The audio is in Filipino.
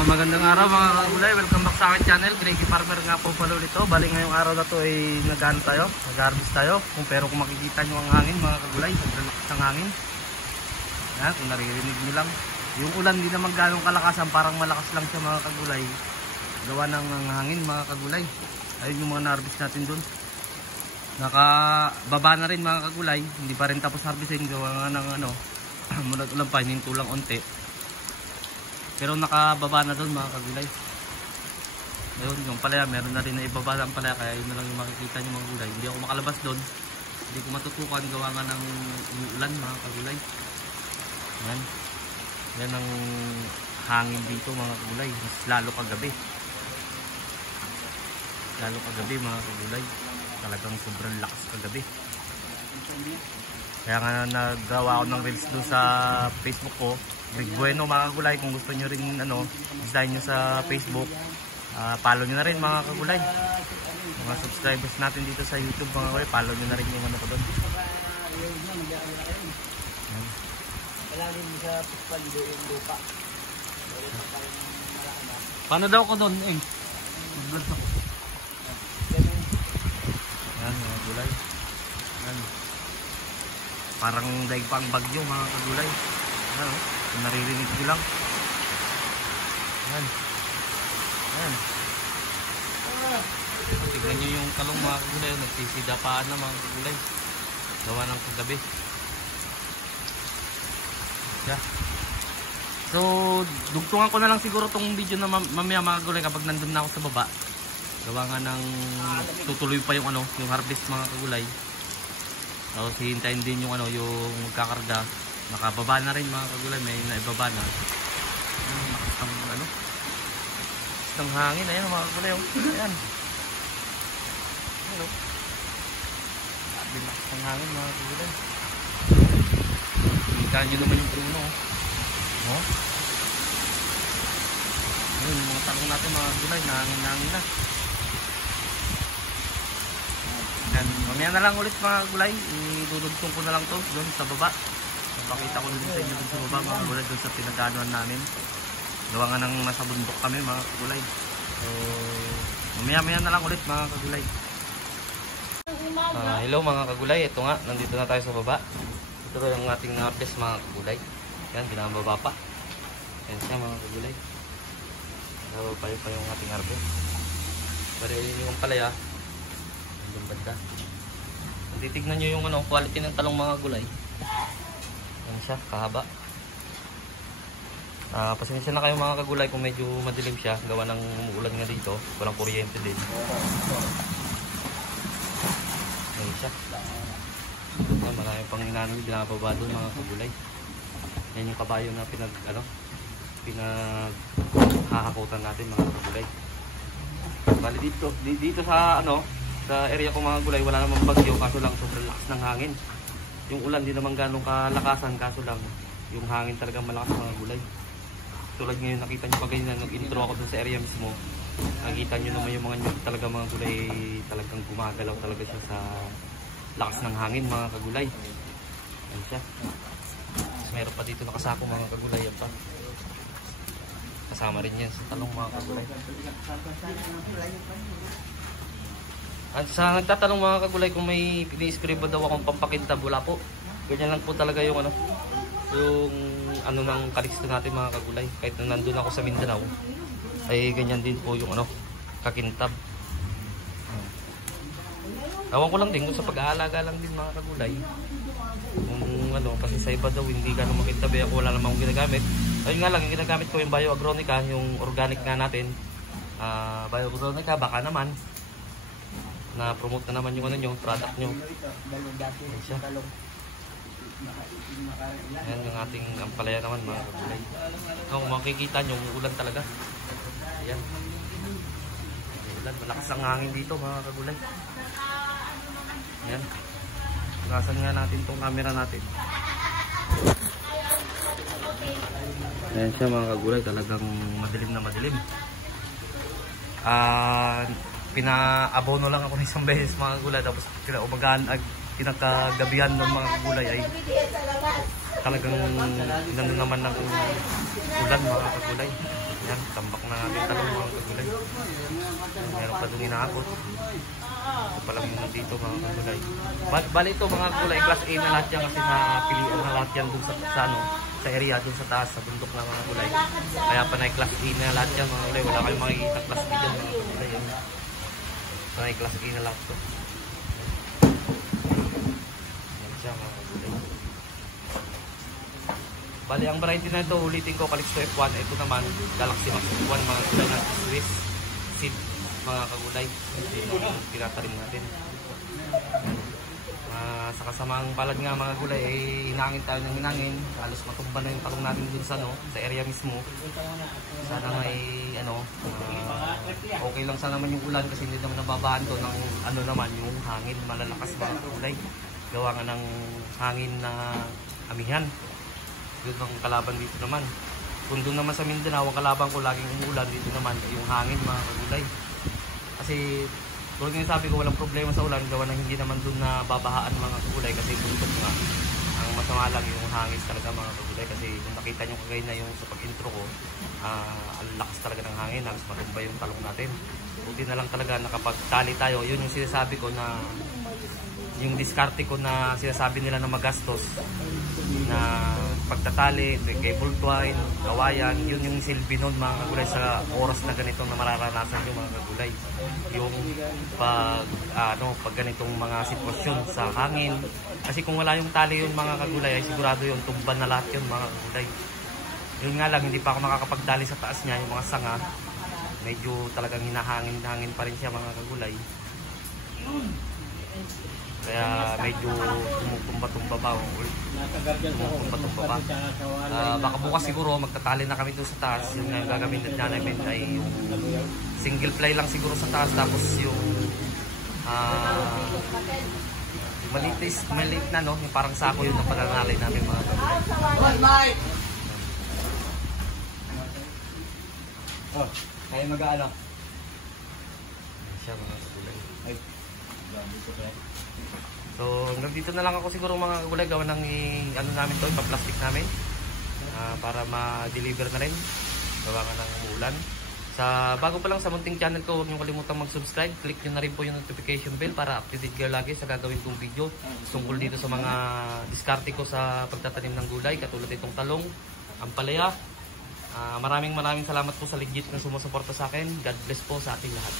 Magandang araw mga kagulay, welcome back sa akin channel. Greggy Farmer nga po pala ulit ito. Bali ngayong araw na to ay nag-harvest tayo. Pero kung makikita nyo ang hangin mga kagulay, naglalakas ang hangin. Yan, kung naririnig nyo lang. Yung ulan di naman ganong kalakasan, parang malakas lang siya mga kagulay. Gawa ng hangin mga kagulay. Ayun yung mga na-harvest natin dun. Nakababa na rin mga kagulay. Hindi pa rin tapos harvestin. Gawa nga ng mula ulan pa, hininto lang onte. Pero nakababa na doon mga kagulay. Ayun, yung palaya, meron na rin na ibaba ang palaya. Kaya yun na lang yung makikita nyo mga gulay. Hindi ako makalabas doon. Hindi ko matutukan gawa nga ng ulan mga kagulay. Yan. Yan ang hangin dito mga kagulay. Mas lalo kagabi. Lalo kagabi mga kagulay. Talagang sobrang lakas kagabi. Kaya nga nagawa ako ng reels doon sa Facebook ko. Big Bueno mga kagulay, kung gusto nyo rin design nyo sa Facebook, follow nyo na rin mga kagulay. Mga subscribers natin dito sa YouTube mga kagulay, follow nyo na rin yung ko doon. Paano daw ko doon eh? Yan mga kagulay. Yan. Parang daig pa ang bagyo mga kagulay. Yan, kung naririnig ko lang. Yan. Yan. Tignan nyo yung talong mga kagulay. Nagsisidapaan na mga kagulay. Gawa ng kagabi. Yeah. So, dugtungan ko na lang siguro tong video na mamaya mga kagulay kapag nandun na ako sa baba. Gawa nga ng tutuloy pa yung yung harvest mga kagulay. Tapos hihintayin din yung yung magkakarga. Nakababa na rin mga kagulay, may naibaba na. Ang hangin, ayan mga kagulay. Ayan. Ayan o. Bilakas ang hangin mga kagulay. Kita nyo naman yung puno. Oh. Ayan, yung mga talong natin mga kagulay, nahangin na. Ayan, mamaya na lang ulit mga kagulay. Idudugtong ko na lang to doon sa baba. Pakita ko din sa inyo sa baba mga kagulay doon sa pinaganoan namin. Gawa nga nang nasa bundok kami mga kagulay. So mamaya na lang ulit mga kagulay. Hello mga kagulay, ito nga, nandito na tayo sa baba. Ito yung ating harvest mga kagulay. Yan, binababa pa. Yan siya mga kagulay. Binababa pa yung ating harvest. Pero yun yung palaya. Yung banda. Titignan nyo yung quality ng talong mga kagulay. Yan siya, kahaba. Pasensya na kayo mga kagulay kung medyo madilim siya. Gawa ng umuulan nga dito. Walang kuryente din. Yan siya. Marami pang inanin binababa doon mga kagulay. Yan yung kabayo na pinaghahakutan natin mga kagulay. Bali dito sa sa area ko mga kagulay wala namang bagyo, kaso lang sobrang lakas ng hangin. Yung ulan di naman ganong kalakasan, kaso lang yung hangin talagang malakas mga gulay. Tulad ngayon nakita nyo pa ganyan, nag-intro ako dun sa area mismo. Nakita nyo naman yung mga nyug talaga mga gulay, talagang gumagalaw talaga siya sa lakas ng hangin mga kagulay. Yan siya. Meron pa dito nakasako mga kagulay, yan pa. Kasama rin yan sa talong mga kagulay. At sa nagtatanong mga kagulay kung may ini-spray ba daw akong pampakintab, wala po. Ganyan lang po talaga yung ng kaliksto natin mga kagulay. Kahit na nandun ako sa Mindanao, ay ganyan din po yung kakintab. Awan ko lang din kung sa pag-aalaga lang din mga kagulay. Kung kasi sa iba daw hindi gano'ng makintab, ako wala namang ginagamit. Ayun nga lang, yung ginagamit ko yung Bioagronica, yung organic nga natin. Bioagronica, baka naman na-promote na naman yung product nyo. Ayan yung ating ampalaya naman mga kagulay. Kung makikita nyo, ulan talaga. Ayan. Ulan, malakas ang hangin dito mga kagulay. Ayan. Gasan nga natin tong camera natin. Ayan siya mga kagulay, talagang madilim na madilim. Pinaabono lang ako ng isang beses mga kagulay, tapos pinakagabihan ng mga kagulay ay talagang naman ng ulan mga kagulay. Yan, tambak na natin talong mga kagulay. Meron pa doon inaabot. Ito pa lang yung dito mga kagulay. Bali ito mga kagulay, class A na lahat yan kasi napilian na lahat yan dun sa sa area dun sa taas, sa bundok na mga kagulay. Kaya pa na class A na lahat yan mga kagulay. Wala kayong makikita class B dyan mga kagulay. Panay class A na lahat to. Yan siya mga kagulay. Bali, ang variety na ito, ulitin ko, Calixto F1. Ito naman, Galaxy Max F1, mga gulay na Swiss seed, mga kagulay. Pinatarim natin. Sa kasamang palad nga mga gulay, hinangin tayo ng hinangin. Halos matumba na yung talong natin dun sa area mismo. Sana may, okay lang sana naman yung ulan kasi hindi naman nababaan doon ng yung hangin, malalakas mga kagulay. Gawa nga ng hangin na amihan. Yun ang kalaban dito naman. Kung doon naman sa Mindanao, ang kalaban ko laging umulan, dito naman yung hangin mga kagulay. Kasi tulad nga sabi ko, walang problema sa ulan, gawa na hindi naman doon na babahaan mga kagulay kasi bundok nga. Ang masama lang yung hangin talaga mga kagulay kasi kung nakita nyo kagay na yung sa pag-intro ko, ang lakas talaga ng hangin, halos matumba yung talong natin. Buti na lang talaga nakapagtali tayo. Yun yung sinasabi ko na yung diskarte ko na sinasabi nila na magastos na pagtatali, cable twine, kawayan, yun yung silbi nun mga kagulay sa oras na ganito na mararanasan yung mga kagulay. Yung pag ganitong mga sitwasyon sa hangin. Kasi kung wala yung tali yun mga kagulay, ay sigurado yun, tumban na lahat yun mga kagulay. Yun nga lang, hindi pa ako makakapagtali sa taas niya, yung mga sanga. Medyo talagang hinahangin pa rin siya mga kagulay. Kaya medyo tumutumba-tumba pa. Baka bukas siguro magtatali na kami doon sa taas. Yung gagamitin namin ay yung single ply lang siguro sa taas. Tapos yung maliit na no, yung parang sako yun ang paglalay namin mga kagulay. Kaya mag-ano? Siya mga kagulay. So, hanggang dito na lang ako siguro mga kagulay, gawa ng namin to, ipa-plastic namin para ma-deliver na rin gawa nga ng ulan. Bago pa lang sa munting channel ko, huwag niyo kalimutang mag-subscribe. Click nyo na rin po yung notification bell para updated kayo lagi sa gagawin kong video tungkol dito sa mga diskarte ko sa pagtatanim ng gulay, katulad itong talong, ampalaya. Maraming salamat po sa legit na sumusuporta sa akin. God bless po sa ating lahat.